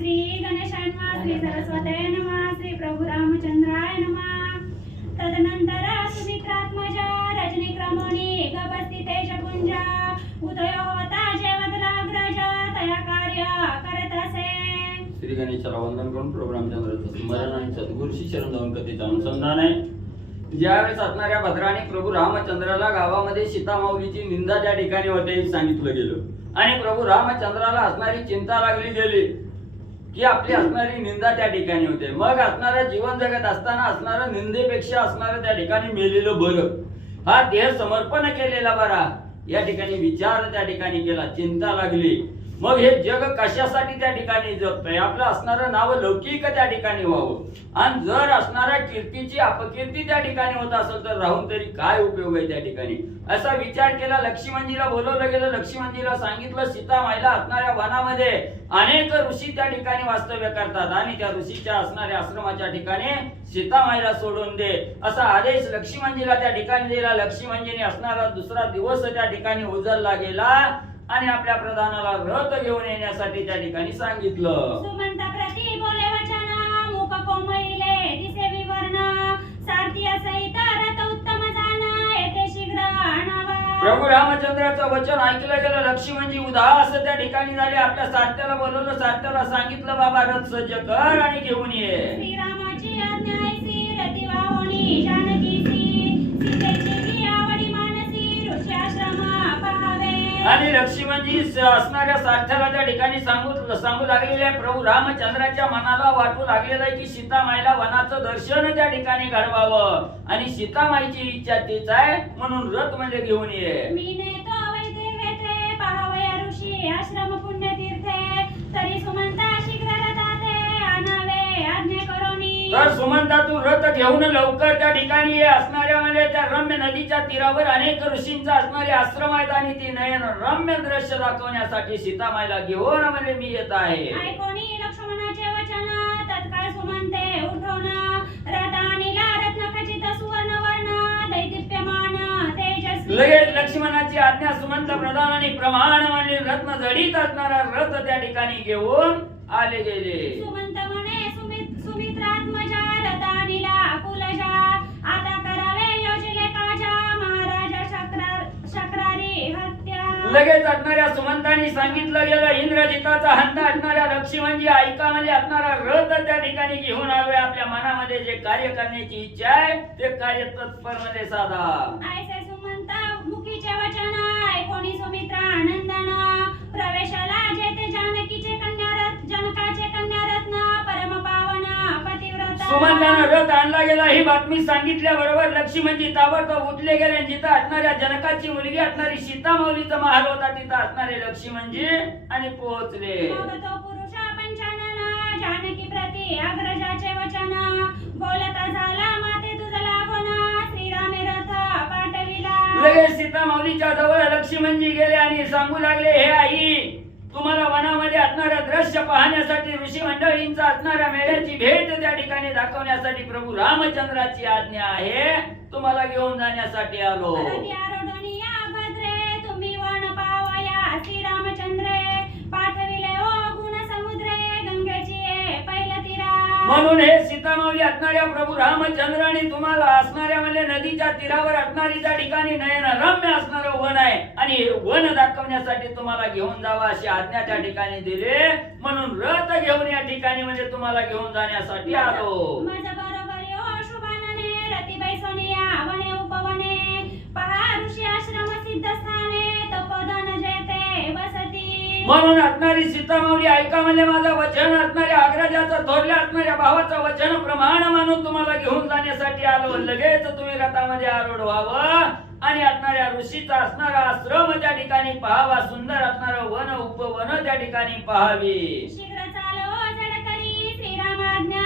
श्री गणेशाय नमः श्री सरस्वते नमः श्री प्रभु रामचंद्राय नमः। तदनंतर सुमित्रात्मजा रजनीक्रमणी गपस्थिते शकुंजा उदय होता जेवदलाग्रज तया कार्य करत असे। श्री गणेशाला वंदन करून प्रभू रामचंद्राचं स्मरण आणि सद्गुरूशी शरण जाऊन अनुसंधान आहे. ज्यावेळेस असणाऱ्या भद्राने प्रभू रामचंद्राला गावामध्ये सीतामाऊलीची निंदा ज्या ठिकाणी होते सांगितलं गेलं. आणि प्रभू रामचंद्राला असणारी चिंता लागली गेली. की आपली असणारी निंदा त्या ठिकाणी होते. मग असणारं जीवन जगत असताना असणारं निंदेपेक्षा असणारं त्या ठिकाणी मेलेलं बरं. हा देह समर्पण केलेला बरा. या ठिकाणी विचार त्या ठिकाणी केला चिंता लागली. मग हे जग कशासाठी त्या ठिकाणी जगतंय? आपलं असणारं नाव लौकिक त्या ठिकाणी व्हावं. आणि जर असणाऱ्या कीर्तीची अपकीर्ती त्या ठिकाणी होत असेल तर राहून तरी काय उपयोग आहे त्या ठिकाणी? असा विचार केला लक्ष्मणजीला बोलवलं गेलं लक्ष्मणजीला सांगितलं सीता मायला असणाऱ्या वनामध्ये अनेक ऋषी त्या ठिकाणी वास्तव्य करतात आणि त्या ऋषीच्या असणाऱ्या आश्रमाच्या ठिकाणी सीता मायला सोडून दे. असा आदेश लक्ष्मणजीला त्या ठिकाणी दिला. लक्ष्मणजीने असणारा दुसरा दिवस त्या ठिकाणी उजळला गेला. आणि आपल्या प्रधानाला रथ घेऊन येण्यासाठी त्या ठिकाणी सांगितलं. सुमंत प्रति बोले वचन मुख कोमळीले दिसे विवर्ण सारथी सहित रथ उत्तम जाण येते शीघ्र आणावा. प्रभू रामचंद्राचं वचन ऐकलं गेलं लक्ष्मणजी उदास त्या ठिकाणी झाले. आपल्या सारथ्याला बोलवलं सारथ्याला सांगितलं बाबा रथ सज्ज कर आणि घेऊन ये. श्रीरामाची आज्ञा ऐसी रती वाहुनी जानकीसी आणि लक्ष्मणजी असणाऱ्या सारथ्याला त्या ठिकाणी सांगू सांगू लागलेले आहे. प्रभू रामचंद्राच्या मनाला वाटू लागलेलं आहे की सीतामाईला वनाचं दर्शन त्या ठिकाणी घडवावं. आणि सीतामाईची इच्छा तीच आहे म्हणून रथ म्हणजे घेऊन ये. मी नेतो घेते पाहावया ऋषी. आश्रम पुण्य तर सुमंता तू रथ घेऊन लवकर त्या ठिकाणी असणाऱ्या म्हणजे त्या रम्य नदीच्या तीरावर अनेक ऋषींचा असणारे आश्रम आहेत आणि ती नयन रम्य दृश्य दाखवण्यासाठी सीतामाईला घेऊन म्हणजे मी येत आहे. ऐकोनी लक्ष्मणाचे वचन तत्काळ सुमंते उठवून रथ आणिला रत्नखचित सुवर्ण वर्ण दैदिप्यमान लगेच लक्ष्मणाची आज्ञा सुमंत प्रधान आणि प्रमाण म्हणजे रत्न जडीत असणारा रथ त्या ठिकाणी घेऊन आले गेले. सुमित लगेच असणाऱ्या सुमंतांनी सांगितलं गेलं इंद्रजिताचा हंत असणाऱ्या लक्ष्मी ऐका ऐकामध्ये असणारा रथ त्या ठिकाणी घेऊन आलोय. आपल्या मनामध्ये जे कार्य करण्याची इच्छा आहे ते कार्य तत्परमध्ये साधा सुमंता सुमंत मुखीचे वचन कोणी सुमित्रा आनंदाना प्रवेशाला जे सुमंतानं रथ आणला गेला. ही बातमी सांगितल्या बरोबर लक्ष्मणजी ताबडतोब उठले गेले जिथं असणाऱ्या जनकाची मुलगी असणारी सीतामाऊलीचा महाल होता तिथं असणारे लक्ष्मणजी आणि पोहोचले. जानकी प्रती अग्रजाचे वचन. बोलता झाला माते तुझ लागोन श्रीरामे रथ पाठविला. लगेच सीतामाऊलीच्या जवळ लक्ष्मणजी गेले आणि सांगू लागले हे आई तुम्हाला वनामध्ये असणारं दृश्य पाहण्यासाठी ऋषी मंडळींचा असणाऱ्या मेढ्याची भेट त्या ठिकाणी दाखवण्यासाठी प्रभू रामचंद्राची आज्ञा आहे. तुम्हाला घेऊन जाण्यासाठी आलो. म्हणून हे चित्तामावली असणाऱ्या प्रभू रामचंद्राने तुम्हाला असणाऱ्या म्हणजे नदीच्या तीरावर असणारी त्या ठिकाणी नयन रम्य असणारं वन आहे. आणि वन दाखवण्यासाठी तुम्हाला घेऊन जावा अशी आज्ञा त्या ठिकाणी दिली. म्हणून रथ घेऊन या ठिकाणी म्हणजे तुम्हाला घेऊन जाण्यासाठी आलो. म्हणून असणारी सीतामावली ऐका म्हणजे माझं वचन असणाऱ्या अग्रजाचं थोरल्या असणाऱ्या भावाचं वचन प्रमाण मानून तुम्हाला घेऊन जाण्यासाठी आलो. लगेच तुम्ही रथामध्ये आरूढ व्हावं. आणि असणाऱ्या ऋषीचा असणारा आश्रम त्या ठिकाणी पाहावा. सुंदर असणारं वन उपवन त्या ठिकाणी पाहावी. श्रीरामाज्ञा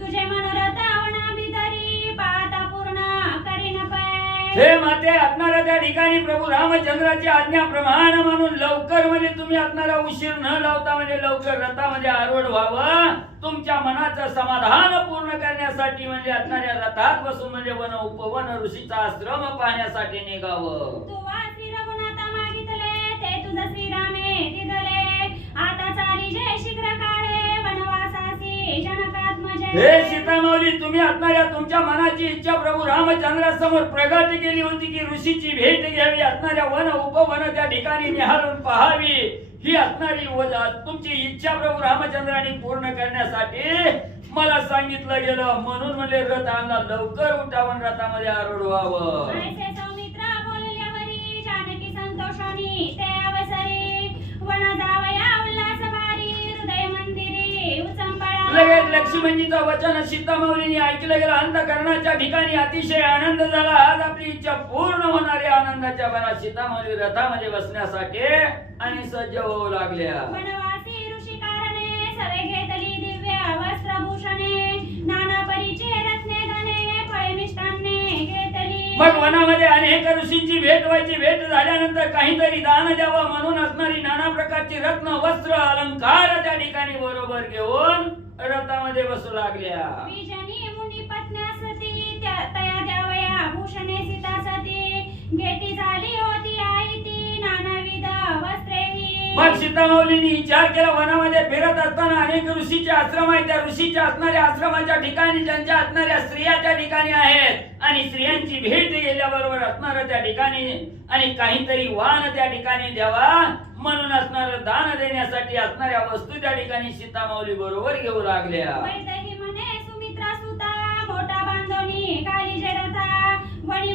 तुझे मनोरथ हे माते असणाऱ्या त्या ठिकाणी प्रभू रामचंद्राची आज्ञा प्रमाण म्हणून लवकर म्हणजे तुम्ही असणारा उशीर न लावता म्हणजे लवकर रथामध्ये आरूढ व्हावं. तुमच्या मनाचं समाधान पूर्ण करण्यासाठी म्हणजे असणाऱ्या रथात बसून म्हणजे वन उपवन ऋषीचा आश्रम पाहण्यासाठी निघावं. तू श्री रघुनाथा मागितले ते तुझ श्रीरामे दिदले. आता चाली जय शीघ्र हे सीतामाऊली तुम्ही असणाऱ्या तुमच्या मनाची इच्छा प्रभू रामचंद्रासमोर प्रगट केली होती की ऋषीची भेट घ्यावी. असणाऱ्या वन उपवन त्या ठिकाणी निहाळून पहावी. ही असणारी तुमची इच्छा प्रभू रामचंद्राने पूर्ण करण्यासाठी मला सांगितलं गेलं. म्हणून म्हणले रथ आणला लवकर उठावून रथामध्ये आरूढ व्हावं लक्ष्मणजीचं वचन सीतामाऊलीने ऐकलं गेलं. अंतकरणाच्या ठिकाणी अतिशय आनंद झाला. आज आपली इच्छा पूर्ण होणारी आनंदाच्या बरा सीतामाऊली रथामध्ये बसण्यासाठी आणि सज्ज होऊ लागल्या. वनवासी ऋषी कारणे सवे घेतली दिव्य वस्त्रभूषणे नाना परीचे रत्ने धने फळे मिष्टान्ने घेतली. मग वनामध्ये अनेक ऋषींची भेट व्हायची. भेट झाल्यानंतर काहीतरी दान द्यावं म्हणून असणारी नाना प्रकारची रत्न वस्त्र अलंकार त्या ठिकाणी बरोबर घेऊन रथामध्ये बसू लागल्या. बीजनी मुनी पत्न्यासती त्या तया द्यावया भूषणे सीतासती घेती झाली होती आई ती नानाविध वस्त्रेही. मग सीतामाऊलीने विचार केला वनामध्ये फिरत असताना अनेक ऋषीचे आश्रम आहेत. त्या ऋषीच्या असणाऱ्या आश्रमाच्या ठिकाणी त्यांच्या असणाऱ्या स्त्रिया त्या ठिकाणी आहेत. आणि स्त्रियांची भेट गेल्याबरोबर असणार त्या ठिकाणी आणि काहीतरी वाण त्या ठिकाणी द्यावा. म्हणून असणार दान देण्यासाठी असणाऱ्या वस्तू त्या ठिकाणी सीतामाऊली बरोबर घेऊ लागल्या. म्हणे सुमित्रा सुता मोठा बांधवणी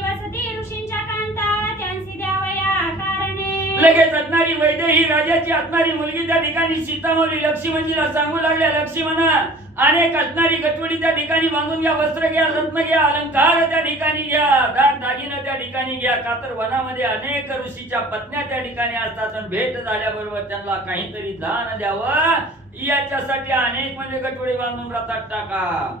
वसती ऋषींच्या कांता त्यांसी द्यावया कारणे. लगेच असणारी वैदेही राजाची असणारी मुलगी त्या ठिकाणी सीतामाऊली लक्ष्मणजीला सांगू लागल्या. लक्ष्मणा अनेक असणारी गटवडी त्या ठिकाणी बांधून घ्या वस्त्र घ्या रत्न घ्या अलंकार त्या ठिकाणी घ्या दाट दागिनं त्या ठिकाणी घ्या. का तर वनामध्ये अनेक ऋषीच्या पत्न्या त्या ठिकाणी असतात आणि भेट झाल्याबरोबर त्यांना काहीतरी दान द्यावं. याच्यासाठी अनेक म्हणजे गटवडी बांधून रथात टाका.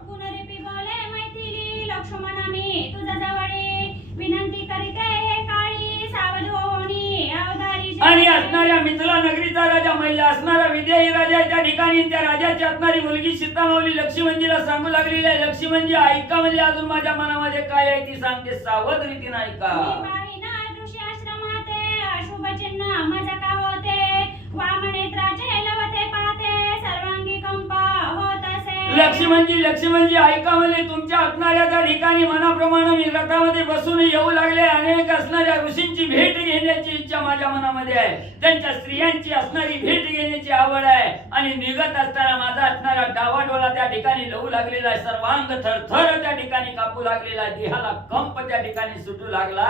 जवळे. विनंती करीते काळी सावध होणी अवधारी. आणि असणाऱ्या मिथिला नगरीचा राजा महिला असणारा विदेही राजा आहे त्या ठिकाणी त्या राजाची असणारी मुलगी सीतामाऊली लक्ष्मणजीला सांगू लागलेली आहे. लक्ष्मणजी ऐका म्हणजे अजून माझ्या मनामध्ये काय आहे ती सांगते. सावध रीतीने ऐका. मी माझा का होते वामनेत्राचे लक्ष्मणजी लक्ष्मणजी ऐका म्हणजे तुमच्या असणाऱ्या त्या ठिकाणी मनाप्रमाणे मी रथामध्ये बसून येऊ लागले. अनेक असणाऱ्या ऋषींची भेट घेण्याची इच्छा माझ्या मनामध्ये आहे. त्यांच्या स्त्रियांची असणारी भेट घेण्याची आवड आहे. आणि निघत असताना माझा असणारा डावा डोला त्या ठिकाणी लवू लागलेला आहे. सर्वांग थरथर त्या ठिकाणी कापू लागलेला आहे. देहाला कंप त्या ठिकाणी सुटू लागला.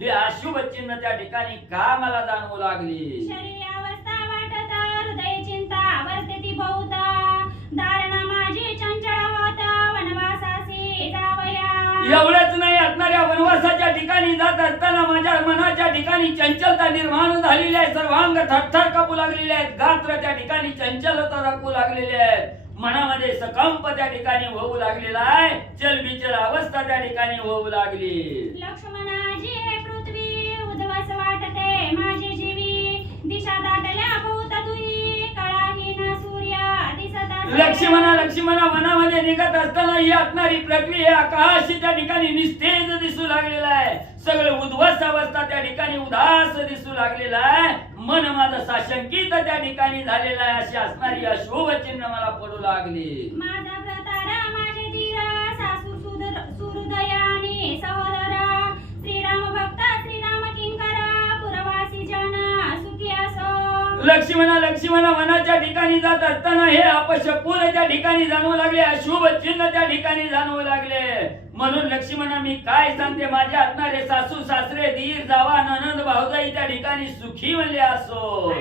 हे अशुभ चिन्ह त्या ठिकाणी का मला जाणवू लागली. शरीर अवस्था वाटत हृदय चिंता एवढंच नाही असणाऱ्या वनवासाच्या ठिकाणी जात असताना माझ्या मनाच्या ठिकाणी चंचलता निर्माण झालेली आहे. सर्वांग थरथर कापू लागलेले आहेत. गात्र त्या ठिकाणी चंचलता दाखवू लागलेले आहेत. मनामध्ये सकंप त्या ठिकाणी होऊ लागलेला आहे. चल बिचल अवस्था त्या ठिकाणी होऊ लागली. लक्ष्मणाजी हे पृथ्वी उद्वास वाटते. माझे जीवी लक्ष्मणा लक्ष्मणा वनामध्ये निघत असताना ही असणारी प्रक्रिया आकाशीच्या आकाश त्या ठिकाणी निस्तेज दिसू लागलेला आहे. सगळं उद्ध्वस्त अवस्था त्या ठिकाणी उदास दिसू लागलेला आहे. मन माझं साशंकित त्या ठिकाणी झालेलं आहे. अशी असणारी अशुभ चिन्ह मला पडू लागली. लक्ष्मणा लक्ष्मणा वनाच्या ठिकाणी जात असताना हे अपशकून त्या ठिकाणी जाणवू लागले अशुभ चिन्ह त्या ठिकाणी जाणवू लागले. म्हणून लक्ष्मणा मी काय सांगते? माझे असणारे सासू सासरे धीर जावा ननंद भाऊजाई त्या ठिकाणी सुखी म्हणले असो.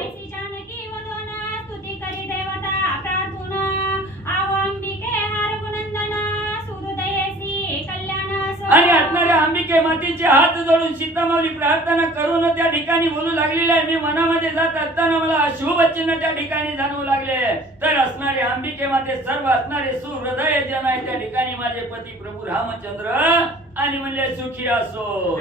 अंबिके मातीचे हात जोडून सीतामावली प्रार्थना करून त्या ठिकाणी बोलू लागलेले आहे. मी मनामध्ये जात असताना मला अशुभ चिन्ह त्या ठिकाणी जाणवू लागले. तर असणारे अंबिके माते सर्व असणारे सुहृदय जन आहे त्या ठिकाणी माझे पती प्रभू रामचंद्र. आणि म्हणले सुखी असो.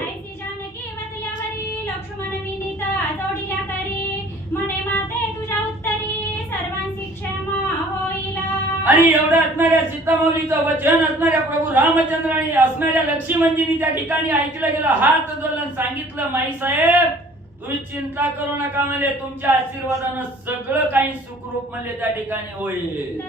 आणि एवढं असणाऱ्या सीतामाऊलीचं वचन असणाऱ्या प्रभू रामचंद्राने असणाऱ्या लक्ष्मीजीनी त्या ठिकाणी ऐकलं गेलं हात जोडलं सांगितलं माई साहेब तुम्ही चिंता करू नका म्हणजे तुमच्या आशीर्वादानं सगळं काही सुखरूप म्हणजे त्या ठिकाणी होईल.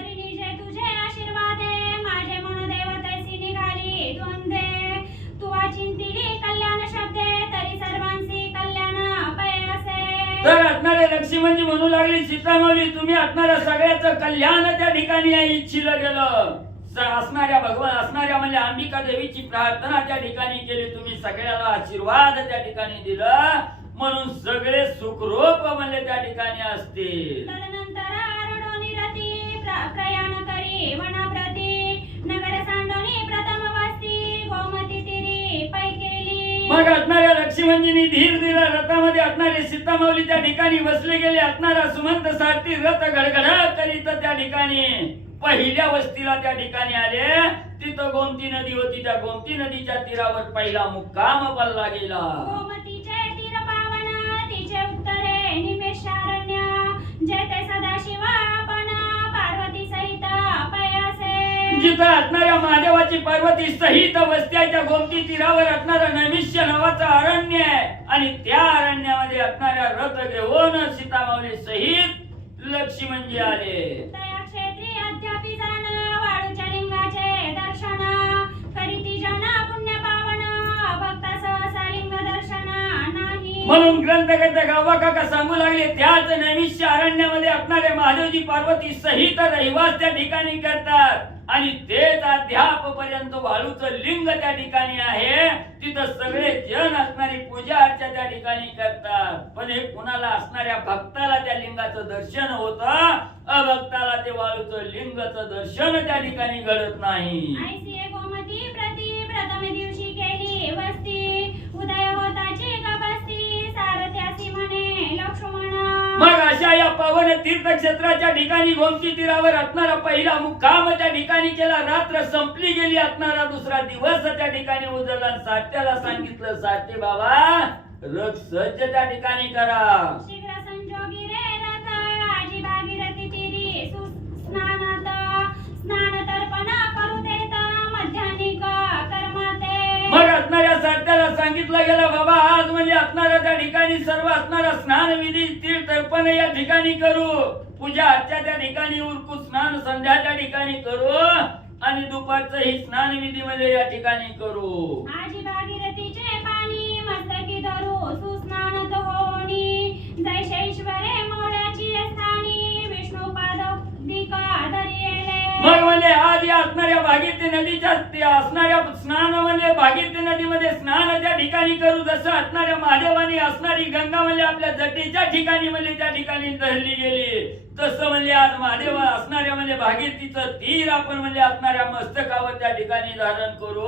तर असणारे लक्ष्मणजी म्हणू लागली सीतामावली तुम्ही असणाऱ्या सगळ्याचं कल्याण त्या ठिकाणी इच्छिलं गेलं. असणाऱ्या भगवान असणाऱ्या म्हणजे अंबिका देवीची प्रार्थना त्या ठिकाणी केली तुम्ही सगळ्याला आशीर्वाद त्या ठिकाणी दिलं. म्हणून सगळे सुखरूप म्हणजे त्या ठिकाणी असतील. मग असणाऱ्या लक्ष्मणजींनी धीर दिला. रथामध्ये असणारे सीतामाऊली त्या ठिकाणी बसले गेले. असणारा सुमंत सारथी रथ गडगडा करीत त्या ठिकाणी. पहिल्या वस्तीला त्या ठिकाणी आले. तिथं गोमती नदी होती. त्या गोमती नदीच्या तीरावर पहिला मुक्काम पल्ला गेला. गोमतीचे तीर पावन तिचे उत्तरे निमेषारण्य जेथे सदाशिव जिथं असणाऱ्या महादेवाची पार्वती सहित वस्ती आहे त्या गोमती तीरावर असणारं नैमिष्य नावाचं अरण्य आहे. आणि त्या अरण्यामध्ये असणाऱ्या रथ घेऊन सीतामाऊली सहित लक्ष्मणजी आले. म्हणून ग्रंथकर्ते गावा काका सांगू लागले त्याच नैमिष्य अरण्यामध्ये असणारे महादेवजी पार्वती सहित रहिवास त्या ठिकाणी करतात. आणि तेच अध्याप पर्यंत वाळूचं लिंग त्या ठिकाणी आहे. तिथं सगळे जन असणारी पूजा अर्चा त्या ठिकाणी करतात. पण हे कुणाला असणाऱ्या भक्ताला त्या लिंगाचं दर्शन होत? अभक्ताला ते वाळूचं लिंगाचं दर्शन त्या ठिकाणी घडत नाही. उदय होताची गबस्ती सारथ्यासी म्हणे लक्ष्मण मग अशा या पावन तीर्थक्षेत्राच्या ठिकाणी गोमती तीरावर असणारा पहिला मुक्काम त्या ठिकाणी केला. रात्र संपली गेली असणारा दुसरा दिवस त्या ठिकाणी उजळला. सात्याला सांगितलं सात्य बाबा रथ सज्ज त्या ठिकाणी करा. असणाऱ्या सांगितलं गेलं बाबा आज म्हणजे असणारा त्या ठिकाणी सर्व असणारा स्नान विधी तीळ तर्पण या ठिकाणी करू. पूजा आजच्या त्या ठिकाणी उरकू स्नान संध्याच्या ठिकाणी करू आणि दुपारचं ही स्नान विधी विधीमध्ये म्हणजे या ठिकाणी करू. आजी भागीरथीचे पाणी मस्तकी धरू सुस्नान तो भागीरथी नदीच्या असणाऱ्या स्नानामध्ये भागीरथी नदीमध्ये स्नान त्या ठिकाणी करू जसं असणाऱ्या महादेवाने असणारी गंगा म्हणजे आपल्या जटीच्या ठिकाणी म्हणजे त्या ठिकाणी धरली गेली. तसं म्हणजे आज महादेव असणाऱ्या म्हणजे भागीरथीचं तीर आपण म्हणजे असणाऱ्या मस्तकावर त्या ठिकाणी धारण करू.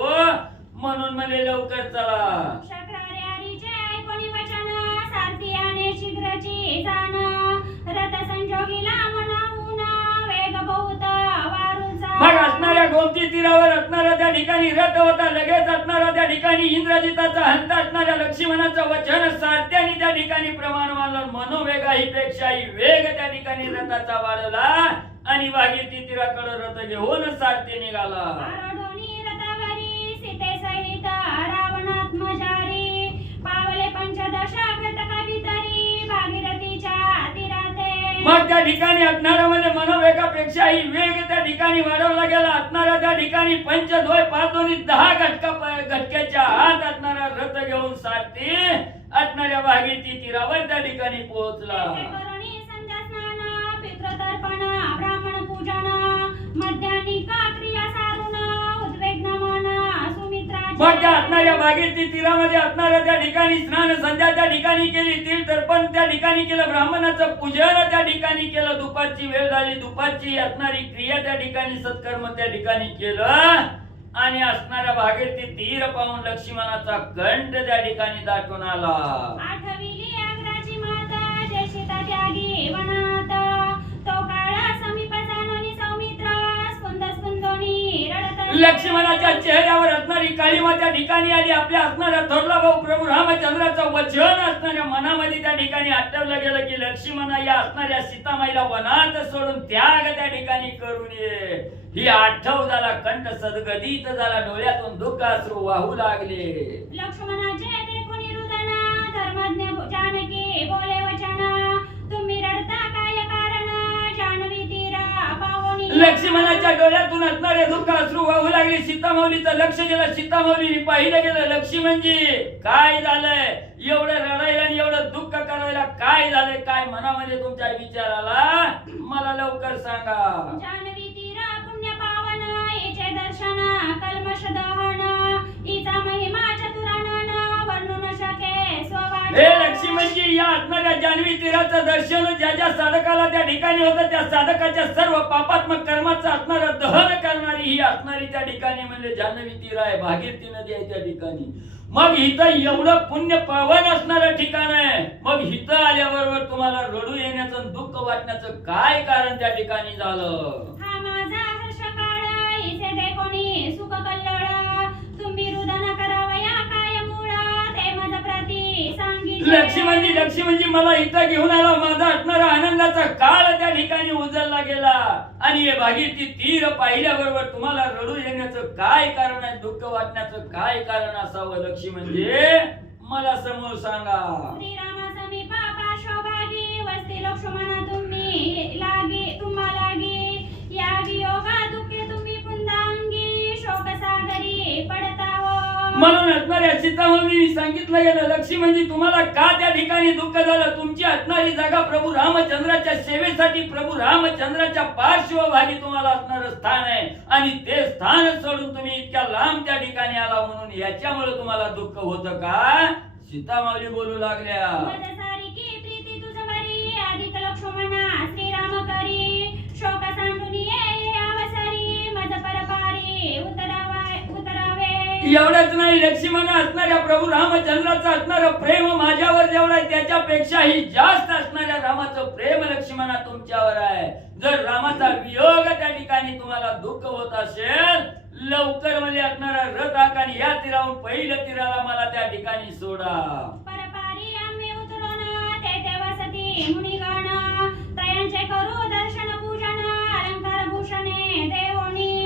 म्हणून म्हणजे लवकर चला. शीघ्रची जाण रथ संजोगीला म्हणून गोमती तीरावर असणारा त्या ठिकाणी रथ होता. लगेच असणारा त्या ठिकाणी इंद्रजिताचा हंत असणाऱ्या लक्ष्मणाचं वचन सारथ्याने त्या ठिकाणी प्रमाण मानलं. मनोवेगाही पेक्षाही वेग त्या ठिकाणी रथाचा वाढला. आणि भागीरथी तीराकडे रथ घेऊन सारथी निघाला. मग त्या ठिकाणी असणारा म्हणजे मनोवेगापेक्षाही वेग त्या ठिकाणी वाढवला गेला. असणारा त्या ठिकाणी पंच पंचद्वय पाच दोन्ही दहा घटका घटक्याच्या हात असणारा रथ घेऊन सारथी असणाऱ्या भागीरथी तीरावर त्या ठिकाणी पोहोचला. ब्राह्मण पूजना मध्या मग त्या असणाऱ्या सुमित्राची तीरामध्ये असणाऱ्या त्या ठिकाणी स्नान संध्या त्या ठिकाणी केली तीळ तर्पण त्या ठिकाणी केलं ब्राह्मणाचं पूजन त्या ठिकाणी केलं दुपारची वेळ झाली दुपारची असणारी क्रिया त्या ठिकाणी सत्कर्म त्या ठिकाणी केलं. आणि असणाऱ्या भागीरथी तीर पाहून लक्ष्मणाचा कंठ त्या ठिकाणी दाटून आला. आठविली आग्राची माता सीता त्यागी लक्ष्मणाच्या चेहऱ्यावर असणारी काळीमा त्या ठिकाणी आली. आपल्या असणाऱ्या थोरला भाऊ प्रभू रामचंद्राचं वचन असणाऱ्या मनामध्ये त्या ठिकाणी आठवलं गेलं की लक्ष्मणा या असणाऱ्या सीतामाईला वनात सोडून त्याग त्या ठिकाणी करून ये. ही आठव झाला कंठ सदगदित झाला डोळ्यातून दुःख अश्रू वाहू लागले. लक्ष्मणाचे धर्मज्ञ जानकी लक्ष्मणाच्या डोळ्यातून असणारे दुःख अश्रू वाहू लागले. सीतामाऊलीचं लक्ष गेलं. सीतामाऊलीने पाहिलं गेलं लक्ष्मणजी म्हणजे काय झालंय? एवढं रडायला आणि एवढं दुःख करायला काय झालंय? काय मनामध्ये तुमच्या विचाराला? मला लवकर सांगा. जान्हवी तीरा पुण्य पावन हिचे दर्शन कल्मष दहन हिचा महिमा हे लक्ष्मीजी या असणाऱ्या जान्हवी तीराचं दर्शन ज्या ज्या साधकाला त्या ठिकाणी होतं त्या साधकाच्या सर्व पापात्मक कर्माचं असणार दहन करणारी ही असणारी त्या ठिकाणी म्हणजे जान्हवी तीर आहे भागीरथी नदी आहे त्या ठिकाणी. मग इथं एवढं पुण्य पावन असणारं ठिकाण आहे. मग इथं आल्याबरोबर तुम्हाला रडू येण्याचं दुःख वाटण्याचं काय कारण त्या ठिकाणी झालं? लक्ष्मणजी लक्ष्मणजी मला इथं घेऊन आला. माझा असणारा आनंदाचा काळ त्या ठिकाणी उजळला गेला. आणि हे भागीरथी तीर पाहिल्याबरोबर तुम्हाला रडू येण्याचं काय कारण आहे दुःख वाटण्याचं काय कारण असावं लक्ष्मणजी? मला समोर सांगा. श्रीरामाचा मी पापा शोभागी वस्ती लक्ष्मणा तुम्ही लागी तुम्हाला लागी. म्हणून असणाऱ्या सीतामाऊलीने सांगितलं गेलं म्हणजे तुम्हाला का त्या ठिकाणी दुःख झालं? तुमची असणारी जागा प्रभू रामचंद्राच्या सेवेसाठी प्रभू रामचंद्राच्या पार्श्वभागी तुम्हाला असणारं स्थान आहे. आणि ते स्थान सोडून तुम्ही इतक्या लांब त्या ठिकाणी आला म्हणून याच्यामुळे तुम्हाला दुःख होतं का? सीतामाऊली बोलू लागल्या. एवढंच नाही लक्ष्मण असणाऱ्या प्रभू रामचंद्राचं असणारं प्रेम माझ्यावर जेवढं आहे त्याच्यापेक्षाही जास्त असणाऱ्या रामाचं प्रेम लक्ष्मणा तुमच्यावर आहे. जर रामाचा वियोग त्या ठिकाणी तुम्हाला दुःख होत असेल लवकर म्हणजे असणारा रथ आकानी या तीराहून पहिल्या तीराला मला त्या ठिकाणी सोडा. परपारी आम्ही उतरून ते मुनिगण तयांचे करू दर्शन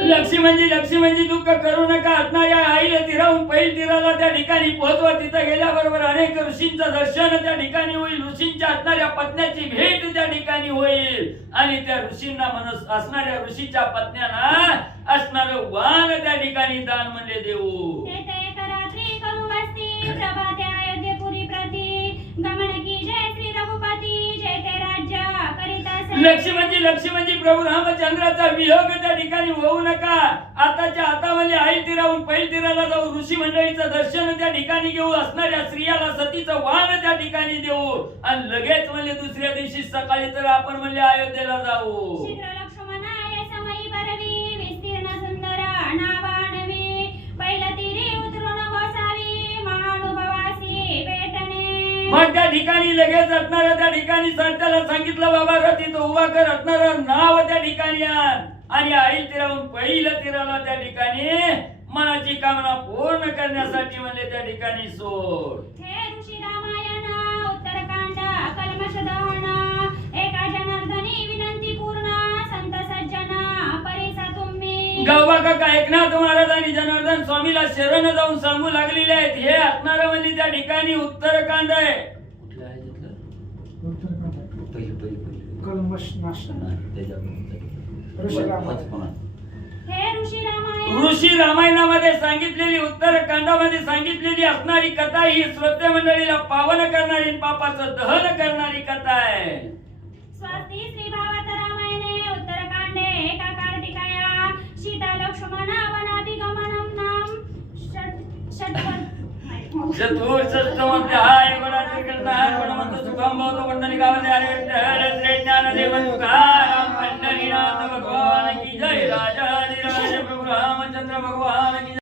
लक्ष्मी म्हणजे लक्ष्मी म्हणजे दुःख करू नका. असणाऱ्या आईला तिराहून पहिल तीराला त्या ठिकाणी पोहोचवा. तिथं गेल्याबरोबर अनेक ऋषींचं दर्शन त्या ठिकाणी होईल. ऋषींच्या असणाऱ्या पत्न्याची भेट त्या ठिकाणी होईल. आणि त्या ऋषींना म्हणत असणाऱ्या ऋषीच्या पत्न्यांना असणार वान त्या ठिकाणी दान म्हणजे देऊ. लक्ष म्हणजे लक्ष म्हणजे प्रभू रामचंद्राचा वियोग त्या ठिकाणी होऊ नका. आताच्या हातामध्ये म्हणजे आई तीराहून पहिल तीराला जाऊ ऋषी मंडळीचं दर्शन त्या ठिकाणी घेऊ असणाऱ्या स्त्रियाला सतीचं वाण त्या ठिकाणी देऊ. आणि लगेच म्हणजे दुसऱ्या दिवशी सकाळी तर आपण म्हणजे अयोध्येला जाऊ. ठिकाणी लगेच असणाऱ्या त्या ठिकाणी संताला सांगितलं बाबा रथ उभा कर असणारं नाव त्या ठिकाणी आण. आई तिराहून पहिलं तिराला त्या ठिकाणी मनाची कामना पूर्ण करण्यासाठी म्हणले त्या ठिकाणी सोड. हे काका एकनाथ महाराज आणि जनार्दन स्वामीला शरण जाऊन सांगू लागलेले आहेत हे असणारं म्हणजे त्या ठिकाणी उत्तरकांड आहे तिथलं? उत्तराखंड पहिलं, पहिलं, ऋषी रामायणामध्ये सांगितलेली उत्तरकांडामध्ये सांगितलेली असणारी कथा ही श्रोते मंडळीला पावन करणारी पापाचं दहन करणारी कथा आहे. चतुर्षष्टमध्ये हाय मनाची करता हाय मनमंत सुखम भवतो मंडली गावाचे अरे हरे श्री ज्ञान देव तुकाराम पंढरीनाथ भगवान की जय राजा राज प्रभू रामचंद्र भगवान की